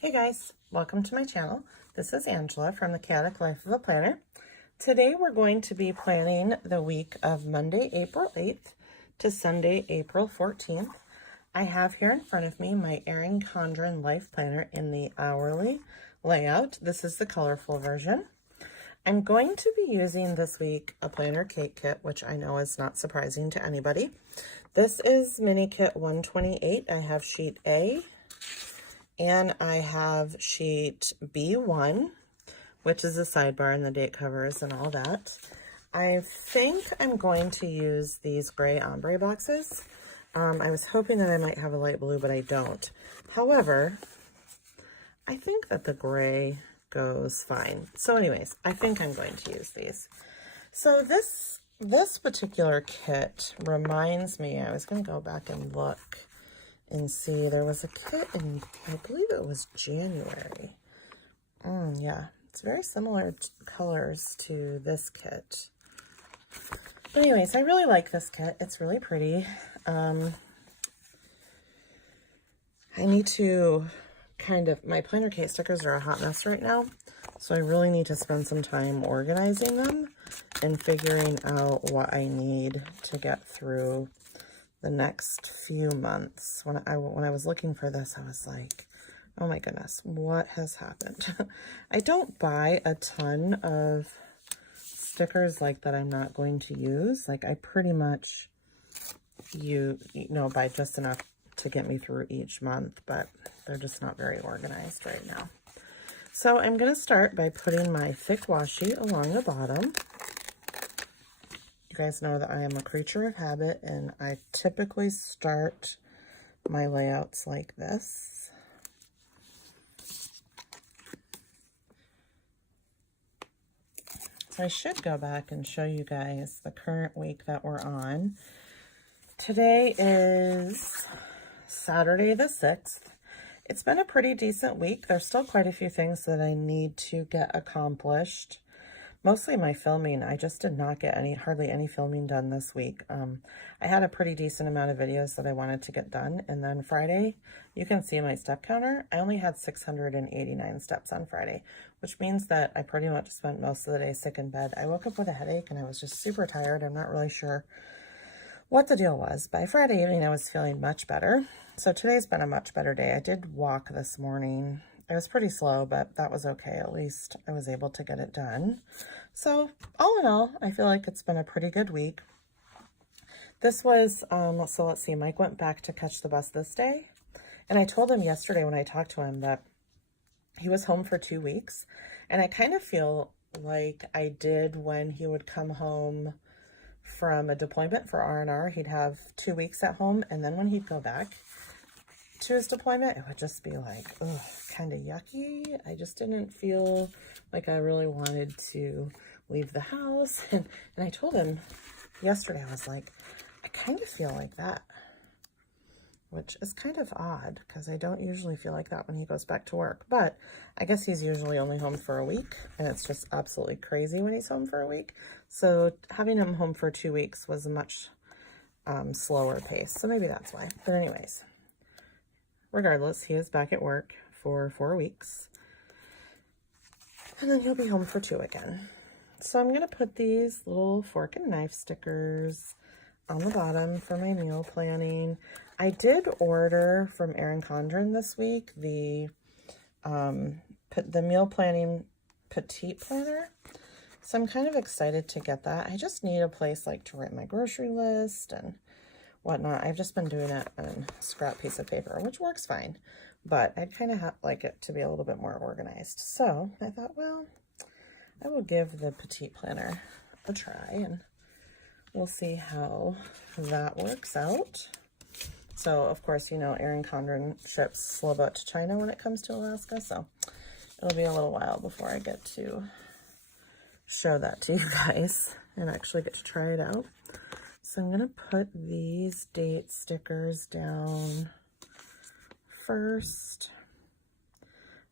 Hey guys, welcome to my channel. This is Angela from the Chaotic Life of a Planner. Today we're going to be planning the week of Monday, April 8th to Sunday, April 14th. I have here in front of me my Erin Condren Life Planner in the hourly layout. This is the colorful version. I'm going to be using this week a planner cake kit, which I know is not surprising to anybody. This is mini kit 128. I have sheet A, and I have sheet B1, which is the sidebar and the date covers and all that. I think I'm going to use these gray ombre boxes. I was hoping that I might have a light blue, but I don't. However, I think that the gray goes fine. So anyways, I think I'm going to use these. So this particular kit reminds me, I was going to go back and look and see, there was a kit in, I believe it was January. Yeah, it's very similar colors to this kit. But anyways, I really like this kit. It's really pretty. I need to my planner case stickers are a hot mess right now. So I really need to spend some time organizing them and figuring out what I need to get through the next few months. When I was looking for this, I was like, oh my goodness, what has happened? I don't buy a ton of stickers like that I'm not going to use. Like I pretty much buy just enough to get me through each month, but they're just not very organized right now. So I'm going to start by putting my thick washi along the bottom. You guys know that I am a creature of habit, and I typically start my layouts like this. So I should go back and show you guys the current week that we're on. Today is Saturday the 6th. It's been a pretty decent week. There's still quite a few things that I need to get accomplished. Mostly my filming. I just did not get hardly any filming done this week. I had a pretty decent amount of videos that I wanted to get done. And then Friday, you can see my step counter. I only had 689 steps on Friday, which means that I pretty much spent most of the day sick in bed. I woke up with a headache and I was just super tired. I'm not really sure what the deal was. By Friday evening, I was feeling much better. So today's been a much better day. I did walk this morning. It was pretty slow, but that was okay. At least I was able to get it done. So all in all, I feel like it's been a pretty good week. This was, so let's see, Mike went back to catch the bus this day. And I told him yesterday when I talked to him that he was home for 2 weeks. And I kind of feel like I did when he would come home from a deployment for R&R. He'd have 2 weeks at home, and then when he'd go back to his deployment, it would just be like, ugh, kind of yucky. I just didn't feel like I really wanted to leave the house. And I told him yesterday, I was like, I kind of feel like that, which is kind of odd because I don't usually feel like that when he goes back to work. But I guess he's usually only home for a week, and it's just absolutely crazy when he's home for a week. So having him home for 2 weeks was a much slower pace. So maybe that's why. But anyways, regardless, he is back at work for 4 weeks. And then he'll be home for 2 again. So I'm going to put these little fork and knife stickers on the bottom for my meal planning. I did order from Erin Condren this week the meal planning petite planner. So I'm kind of excited to get that. I just need a place like to write my grocery list and whatnot. I've just been doing it on a scrap piece of paper, which works fine, but I'd kind of like it to be a little bit more organized. So I thought, well, I will give the petite planner a try and we'll see how that works out. So of course, you know, Erin Condren ships slow boat to China when it comes to Alaska, so it'll be a little while before I get to show that to you guys and actually get to try it out. So I'm going to put these date stickers down first.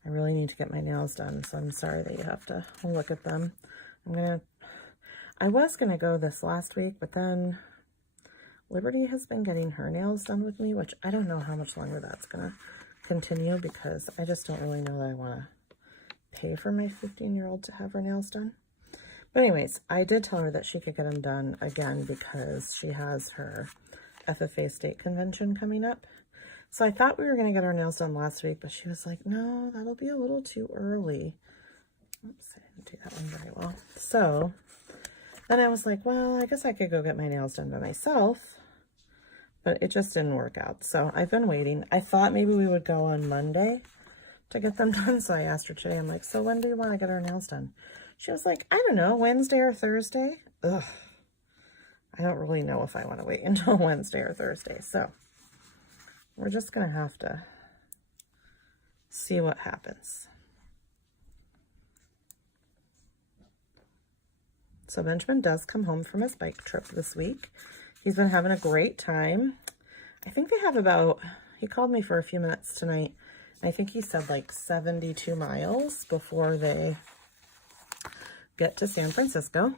I really need to get my nails done, so I'm sorry that you have to look at them. I was going to go this last week, but then Liberty has been getting her nails done with me, which I don't know how much longer that's going to continue because I just don't really know that I want to pay for my 15-year-old to have her nails done. But anyways, I did tell her that she could get them done again because she has her FFA state convention coming up. So I thought we were going to get our nails done last week, but she was like, no, that'll be a little too early. Oops, I didn't do that one very well. So then I was like, well, I guess I could go get my nails done by myself, but it just didn't work out. So I've been waiting. I thought maybe we would go on Monday to get them done. So I asked her today, I'm like, so when do you want to get our nails done? She was like, I don't know, Wednesday or Thursday. Ugh, I don't really know if I want to wait until Wednesday or Thursday. So we're just going to have to see what happens. So Benjamin does come home from his bike trip this week. He's been having a great time. I think they have about, he called me for a few minutes tonight. I think he said like 72 miles before they get to San Francisco.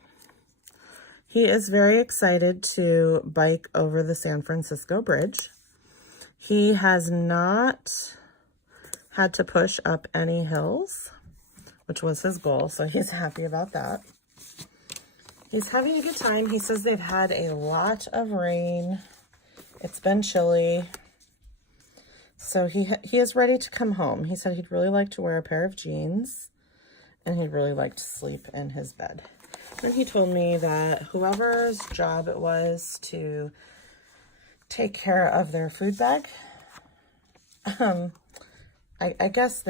He is very excited to bike over the San Francisco Bridge. He has not had to push up any hills, which was his goal, so he's happy about that. He's having a good time. He says they've had a lot of rain. It's been chilly. So he is ready to come home. He said he'd really like to wear a pair of jeans and he'd really like to sleep in his bed. And he told me that whoever's job it was to take care of their food bag, I guess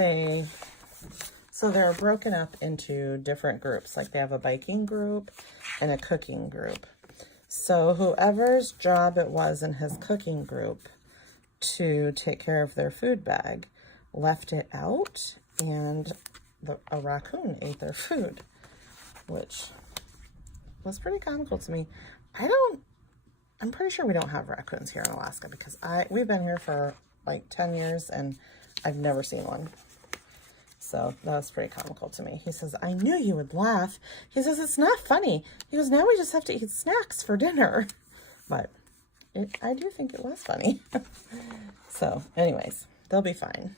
so they're broken up into different groups. Like they have a biking group and a cooking group. So whoever's job it was in his cooking group to take care of their food bag left it out, and a raccoon ate their food, which was pretty comical to me. I'm pretty sure we don't have raccoons here in Alaska because we've been here for like 10 years and I've never seen one. So that was pretty comical to me. He says, I knew you would laugh. He says, it's not funny. He goes, now we just have to eat snacks for dinner. But I do think it was funny. So anyways, they'll be fine.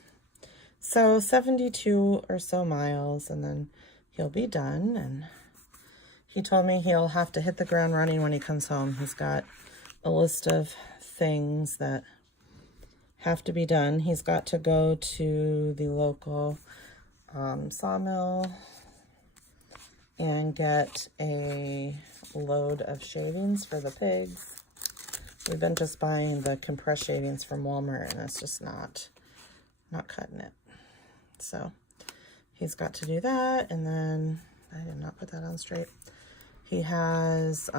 So 72 or so miles and then he'll be done. And he told me he'll have to hit the ground running when he comes home. He's got a list of things that have to be done. He's got to go to the local sawmill and get a load of shavings for the pigs. We've been just buying the compressed shavings from Walmart and it's just not cutting it. So he's got to do that, and then I did not put that on straight. He has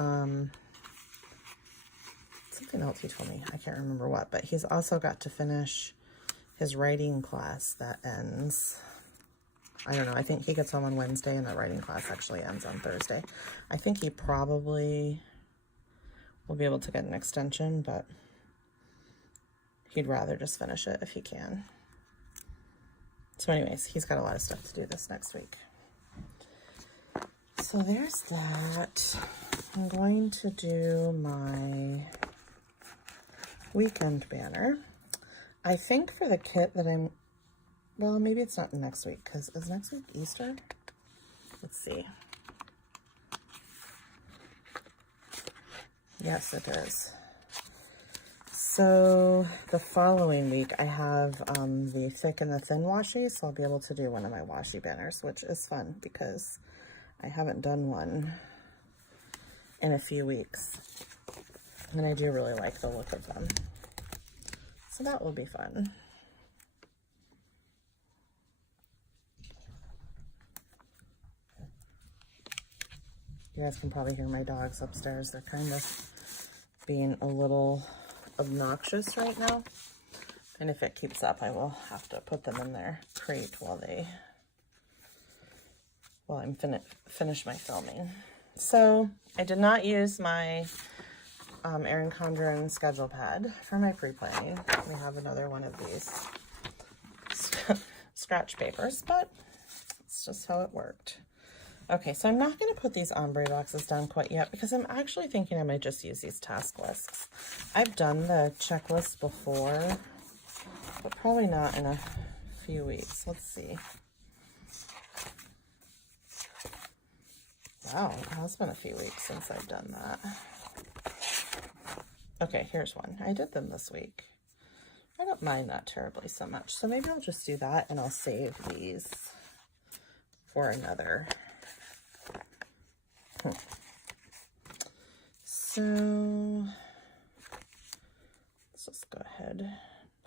something else he told me. I can't remember what, but he's also got to finish his writing class that ends, I don't know, I think he gets home on Wednesday and the writing class actually ends on Thursday. I think he probably will be able to get an extension, but he'd rather just finish it if he can. So anyways, he's got a lot of stuff to do this next week. So there's that. I'm going to do my weekend banner. I think for the kit that well, maybe it's not next week, because is next week Easter? Let's see. Yes, it is. So the following week, I have the thick and the thin washi, so I'll be able to do one of my washi banners, which is fun because I haven't done one in a few weeks. And I do really like the look of them. So that will be fun. You guys can probably hear my dogs upstairs. They're kind of being a little obnoxious right now. And if it keeps up, I will have to put them in their crate while I'm finish my filming. So I did not use my Erin Condren schedule pad for my pre-planning. We have another one of these scratch papers, but it's just how it worked. Okay, so I'm not going to put these ombre boxes down quite yet because I'm actually thinking I might just use these task lists. I've done the checklist before but probably not in a few weeks. Let's see. Wow, it has been a few weeks since I've done that. Okay, here's one. I did them this week. I don't mind that terribly so much. So maybe I'll just do that and I'll save these for another. So let's just go ahead,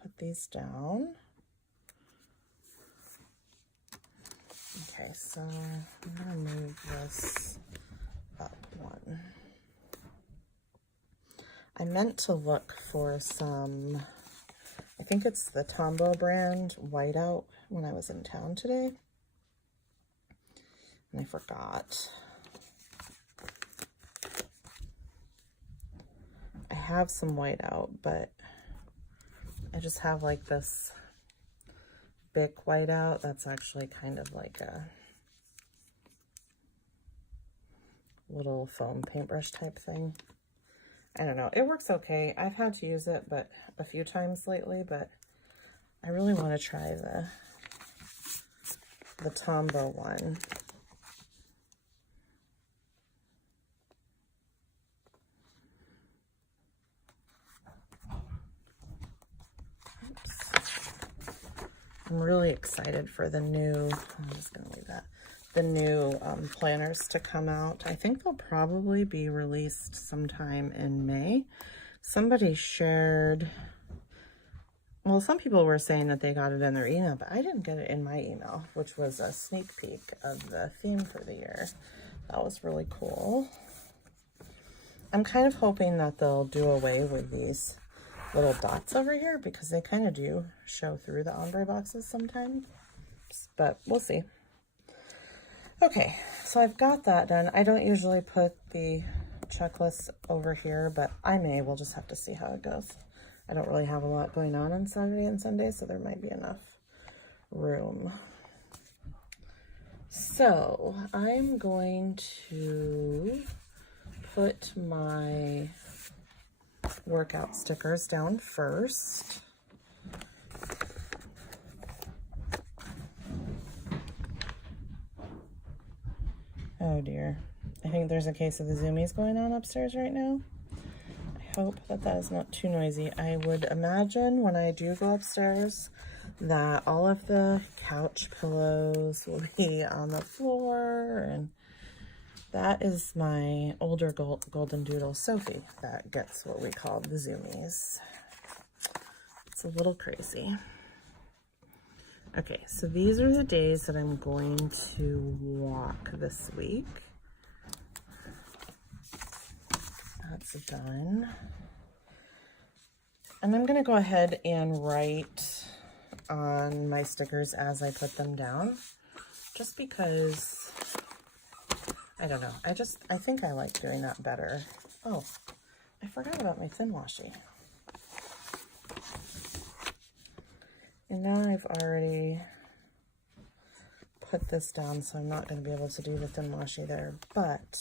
put these down. Okay, so I'm gonna move this up one. I meant to look for some, I think it's the Tombow brand whiteout when I was in town today, and I forgot. I have some whiteout, but I just have like this Bic whiteout that's actually kind of like a little foam paintbrush type thing. I don't know. It works okay. I've had to use it but a few times lately, but I really want to try the Tombow one. I'm really excited for the new, I'm just going to leave that, the new planners to come out. I think they'll probably be released sometime in May. Somebody shared, well, some people were saying that they got it in their email, but I didn't get it in my email, which was a sneak peek of the theme for the year. That was really cool. I'm kind of hoping that they'll do away with these little dots over here because they kind of do show through the ombre boxes sometimes, but we'll see. Okay, so I've got that done. I don't usually put the checklist over here, but I may. We'll just have to see how it goes. I don't really have a lot going on Saturday and Sunday, so there might be enough room. So I'm going to put my workout stickers down first. Oh dear. I think there's a case of the zoomies going on upstairs right now. I hope that that is not too noisy. I would imagine when I do go upstairs that all of the couch pillows will be on the floor, and that is my older golden doodle, Sophie, that gets what we call the zoomies. It's a little crazy. Okay, so these are the days that I'm going to walk this week. That's done. And I'm going to go ahead and write on my stickers as I put them down, just because I don't know. I think I like doing that better. Oh, I forgot about my thin washi. And now I've already put this down, so I'm not going to be able to do the thin washi there, but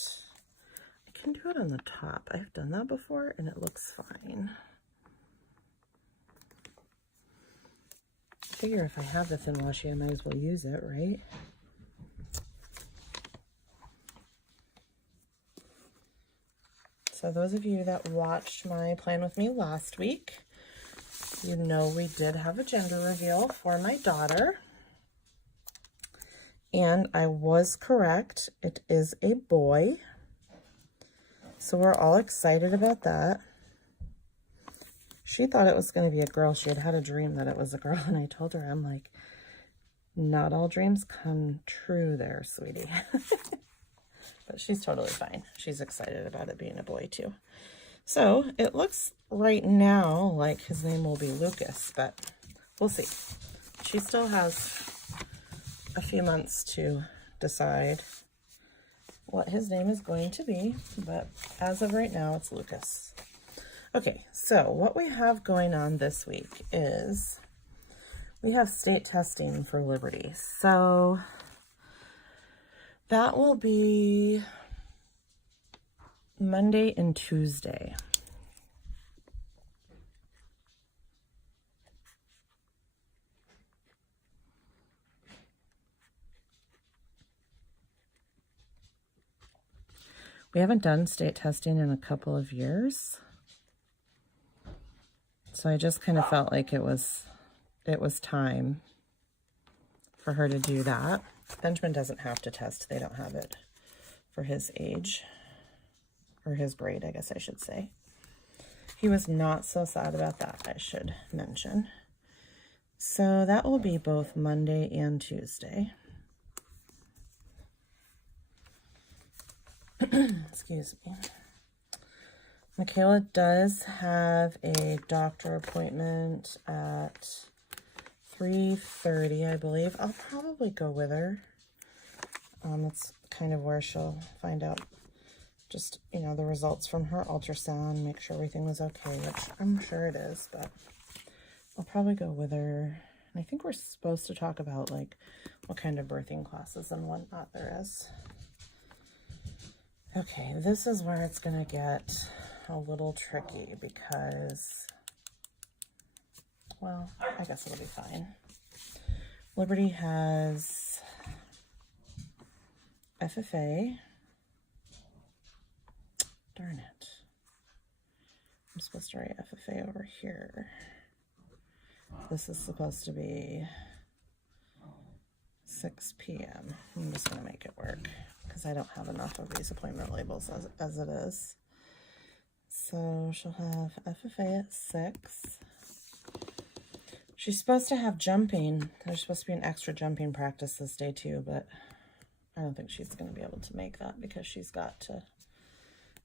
I can do it on the top. I've done that before and it looks fine. I figure if I have the thin washi, I might as well use it, right? So those of you that watched my plan with me last week, you know we did have a gender reveal for my daughter. And I was correct. It is a boy. So we're all excited about that. She thought it was going to be a girl. She had had a dream that it was a girl. And I told her, I'm like, not all dreams come true there, sweetie. But she's totally fine. She's excited about it being a boy too. So it looks right now like his name will be Lucas, but we'll see. She still has a few months to decide what his name is going to be, but as of right now, it's Lucas. Okay, so what we have going on this week is we have state testing for Liberty. So that will be Monday and Tuesday. We haven't done state testing in a couple of years. So I just kind of felt like it was time for her to do that. Benjamin doesn't have to test. They don't have it for his age, or his grade, I guess I should say. He was not so sad about that, I should mention. So that will be both Monday and Tuesday. Excuse me. Michaela does have a doctor appointment at 3:30, I believe. I'll probably go with her. It's kind of where she'll find out just, you know, the results from her ultrasound, make sure everything was okay, which I'm sure it is, but I'll probably go with her. And I think we're supposed to talk about, like, what kind of birthing classes and whatnot there is. Okay, this is where it's going to get a little tricky because, well, I guess it'll be fine. Liberty has FFA. Darn it. I'm supposed to write FFA over here. This is supposed to be 6 p.m. I'm just going to make it work because I don't have enough of these appointment labels as it is. So she'll have FFA at 6. She's supposed to have jumping. There's supposed to be an extra jumping practice this day too, but I don't think she's going to be able to make that because she's got to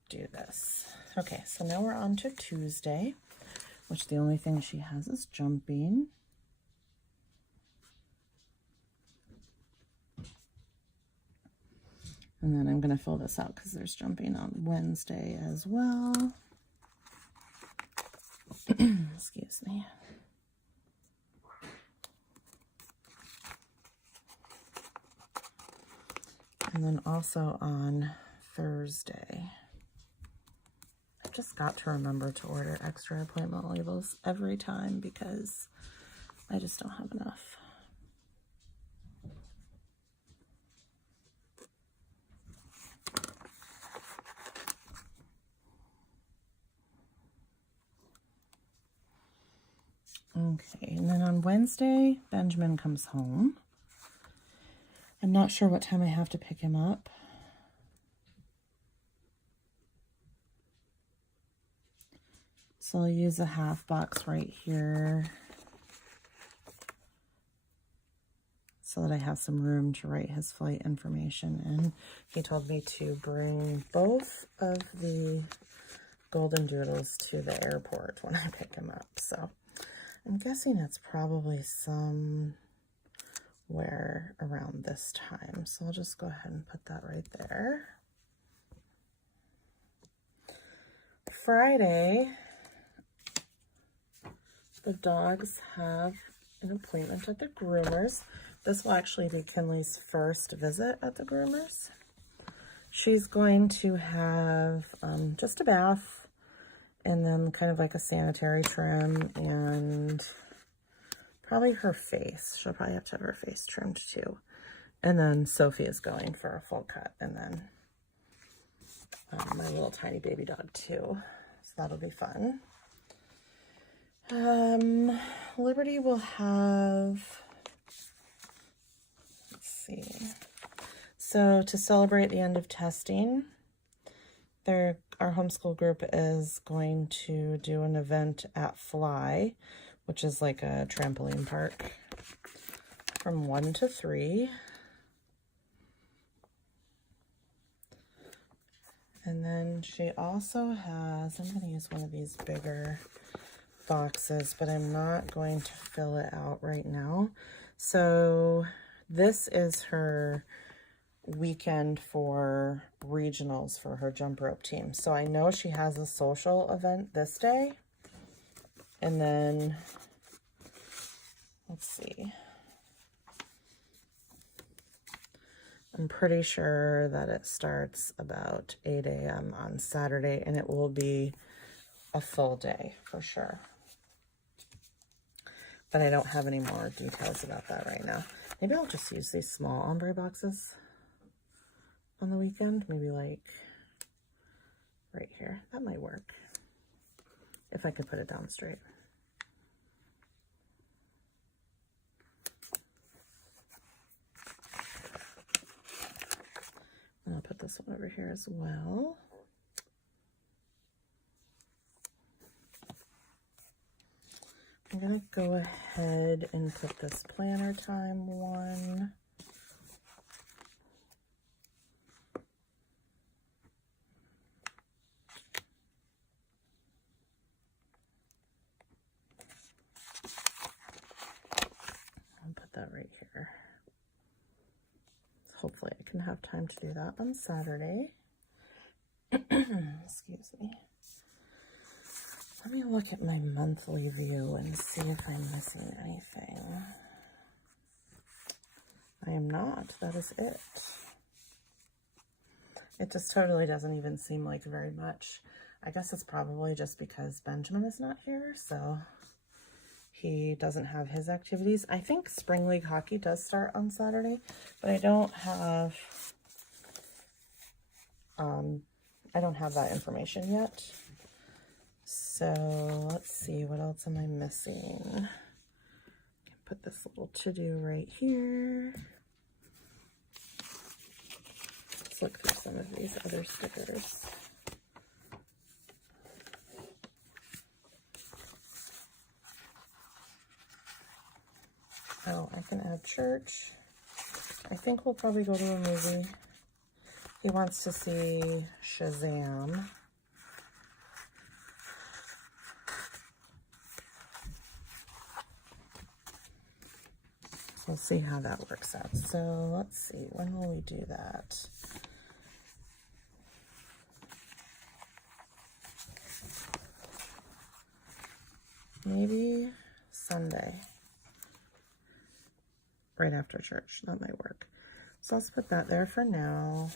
do this. Okay, so now we're on to Tuesday, which the only thing she has is jumping. And then I'm going to fill this out because there's jumping on Wednesday as well. Excuse me. And then also on Thursday. I've just got to remember to order extra appointment labels every time because I just don't have enough. Okay, and then on Wednesday, Benjamin comes home. I'm not sure what time I have to pick him up. So I'll use a half box right here so that I have some room to write his flight information in. He told me to bring both of the golden doodles to the airport when I pick him up. So I'm guessing it's probably somewhere around this time. So I'll just go ahead and put that right there. Friday, the dogs have an appointment at the groomers. This will actually be Kinley's first visit at the groomers. She's going to have just a bath and then kind of like a sanitary trim and probably her face. She'll probably have to have her face trimmed too. And then Sophie is going for a full cut, and then my little tiny baby dog too. So that'll be fun. Liberty will have, let's see. So to celebrate the end of testing, our homeschool group is going to do an event at Fly, which is like a trampoline park, from 1 to 3. And then she also has, I'm going to use one of these bigger boxes, but I'm not going to fill it out right now. So this is her weekend for regionals for her jump rope team. So I know she has a social event this day. And then, let's see. I'm pretty sure that it starts about 8 a.m. on Saturday, and it will be a full day for sure. But I don't have any more details about that right now. Maybe I'll just use these small ombre boxes on the weekend. Maybe like right here. That might work if I could put it down straight. And I'll put this one over here as well. I'm going to go ahead and put this planner time one. I'll put that right here. Hopefully I can have time to do that on Saturday. Excuse me. Let me look at my monthly view and see if I'm missing anything. I am not. That is it. It just totally doesn't even seem like very much. I guess it's probably just because Benjamin is not here, so he doesn't have his activities. I think Spring League hockey does start on Saturday, but I don't have that information yet. So let's see, what else am I missing? Put this little to-do right here. Let's look through some of these other stickers. Oh, I can add church. I think we'll probably go to a movie. He wants to see Shazam. We'll see how that works out. So let's see, when will we do that? Maybe Sunday, right after church. That might work. So let's put that there for now.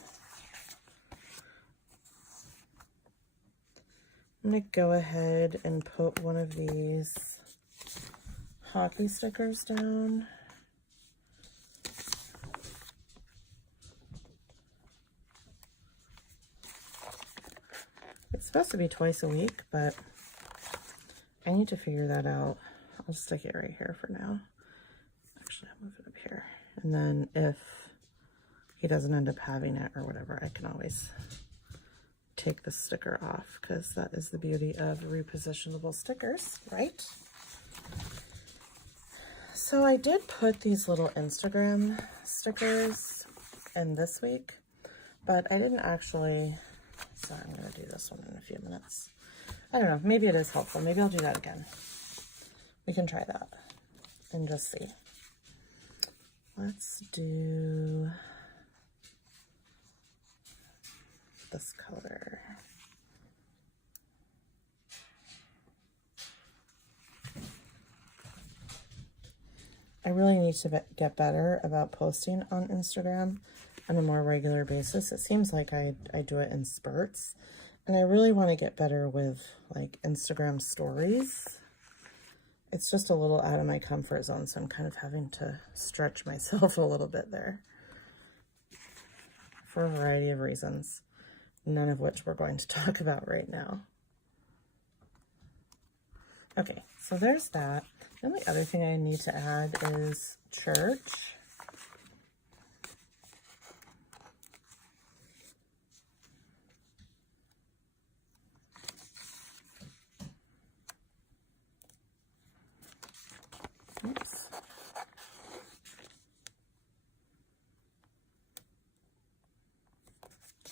I'm going to go ahead and put one of these hockey stickers down. It's supposed to be twice a week, but I need to figure that out. I'll stick it right here for now. Actually, I'll move it up here. And then if he doesn't end up having it or whatever, I can always take the sticker off, because that is the beauty of repositionable stickers, right? So I did put these little Instagram stickers in this week, but I didn't actually, so I'm going to do this one in a few minutes. I don't know, maybe it is helpful. Maybe I'll do that again. We can try that and just see. Let's do this color. I really need to get better about posting on Instagram on a more regular basis. It seems like I do it in spurts, and I really want to get better with like Instagram stories. It's just a little out of my comfort zone, so I'm kind of having to stretch myself a little bit there for a variety of reasons, none of which we're going to talk about right now. Okay, so there's that. The only other thing I need to add is church. Oops.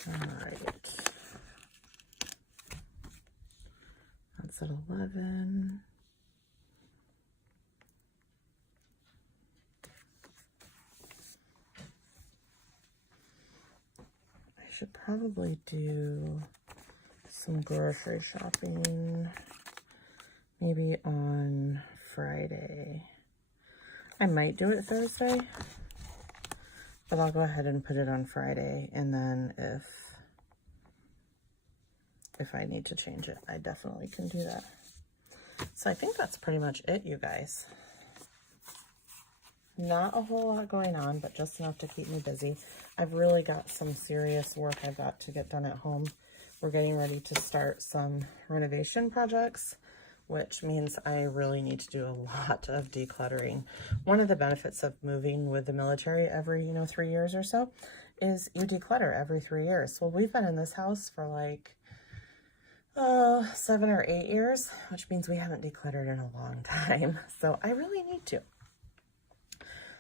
All right. That's at 11. I should probably do some grocery shopping maybe on Friday. I might do it Thursday, but I'll go ahead and put it on Friday, and then if I need to change it, I definitely can do that. So I think that's pretty much it, you guys. Not a whole lot going on, but just enough to keep me busy. I've really got some serious work I've got to get done at home We're getting ready to start some renovation projects, which means I really need to do a lot of decluttering. One of the benefits of moving with the military every, 3 years or so is you declutter every 3 years. Well, we've been in this house for like, 7 or 8 years, which means we haven't decluttered in a long time. So I really need to.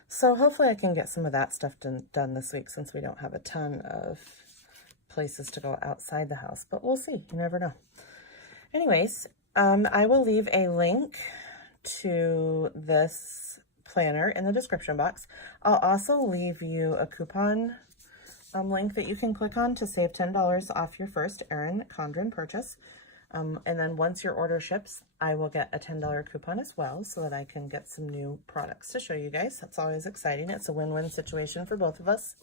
So hopefully I can get some of that stuff done this week, since we don't have a ton of places to go outside the house, but we'll see. You never know. Anyways, I will leave a link to this planner in the description box. I'll also leave you a coupon link that you can click on to save $10 off your first Erin Condren purchase. And then once your order ships, I will get a $10 coupon as well, so that I can get some new products to show you guys. That's always exciting. It's a win-win situation for both of us.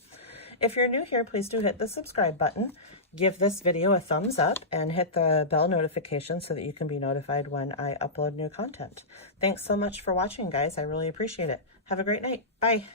If you're new here, please do hit the subscribe button, give this video a thumbs up, and hit the bell notification so that you can be notified when I upload new content. Thanks so much for watching, guys. I really appreciate it. Have a great night. Bye.